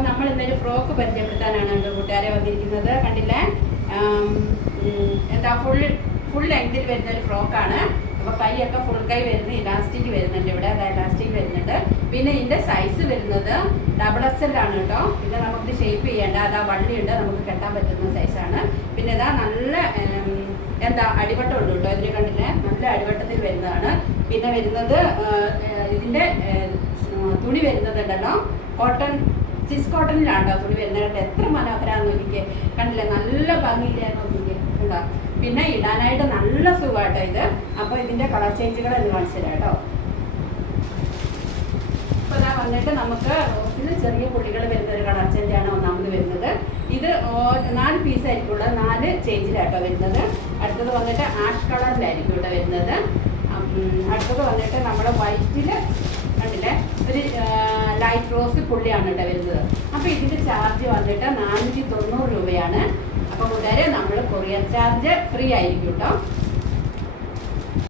അപ്പോൾ നമ്മൾ ഇന്നൊരു ഫ്രോക്ക് പരിചയപ്പെടുത്താനാണ് എൻ്റെ കൂട്ടുകാരെ വന്നിരിക്കുന്നത്. കണ്ടില്ലേ, എന്താ ഫുൾ ലെങ്തിൽ വരുന്നൊരു ഫ്രോക്കാണ്. അപ്പോൾ കൈയൊക്കെ ഫുൾ കൈ വരുന്ന ഇലാസ്റ്റിക് വരുന്നുണ്ട് ഇവിടെ, അത് ഇലാസ്റ്റിക് വരുന്നുണ്ട്. പിന്നെ ഇതിൻ്റെ സൈസ് വരുന്നത് XXL ആണ് കേട്ടോ. പിന്നെ നമുക്ക് ഷേപ്പ് ചെയ്യേണ്ട അതാ വള്ളിയുണ്ട്, നമുക്ക് കെട്ടാൻ പറ്റുന്ന സൈസാണ്. പിന്നെ ഇതാ നല്ല എന്താ അടിവട്ടം ഉണ്ട് കേട്ടോ ഇതിന്. കണ്ടില്ലേ, നല്ല അടിവട്ടത്തിൽ വരുന്നതാണ്. പിന്നെ വരുന്നത് ഇതിൻ്റെ തുണി വരുന്നതുണ്ടല്ലോ കോട്ടൺ, സിസ് കോട്ടണിലാണ്ടോ തുണി വരുന്നത്. എത്ര മനോഹരമാണെന്ന് നോക്കിക്കേ, കണ്ടില്ലേ, നല്ല ഭംഗിയിലായിരുന്നു നോക്കിക്കേ കേട്ടോ. പിന്നെ ഇടാനായിട്ട് നല്ല സുഖമായിട്ടോ ഇത്. അപ്പോൾ ഇതിൻ്റെ കളർ ചേഞ്ചുകൾ എന്ന് കാണിച്ചു തരാം കേട്ടോ. അപ്പോൾ ഇതാ വന്നിട്ട് നമുക്ക് റോസിൽ ചെറിയ പുള്ളികൾ വരുന്ന ഒരു കളർ ചേഞ്ചാണ് ഒന്നാമത് വരുന്നത്. ഇത് 4 പീസായിരിക്കുള്ള 4 ചേഞ്ചിലാട്ടോ വരുന്നത്. അടുത്തത് വന്നിട്ട് ആഷ് കളറിലായിരിക്കും ഇവിടെ വരുന്നത്. അടുത്തത് വന്നിട്ട് നമ്മുടെ വൈറ്റിൽ കണ്ടില്ലേ ഒരു ലൈറ്റ് റോസ് പുള്ളിയാണ് ഇവിടെ വരുന്നത്. അപ്പോൾ ഇതിൻ്റെ ചാർജ് വന്നിട്ട് 490 രൂപയാണ്. അപ്പോൾ കൂട്ടുകാരെ നമ്മൾ കൊറിയർ ചാർജ് ഫ്രീ ആയിരിക്കും കേട്ടോ.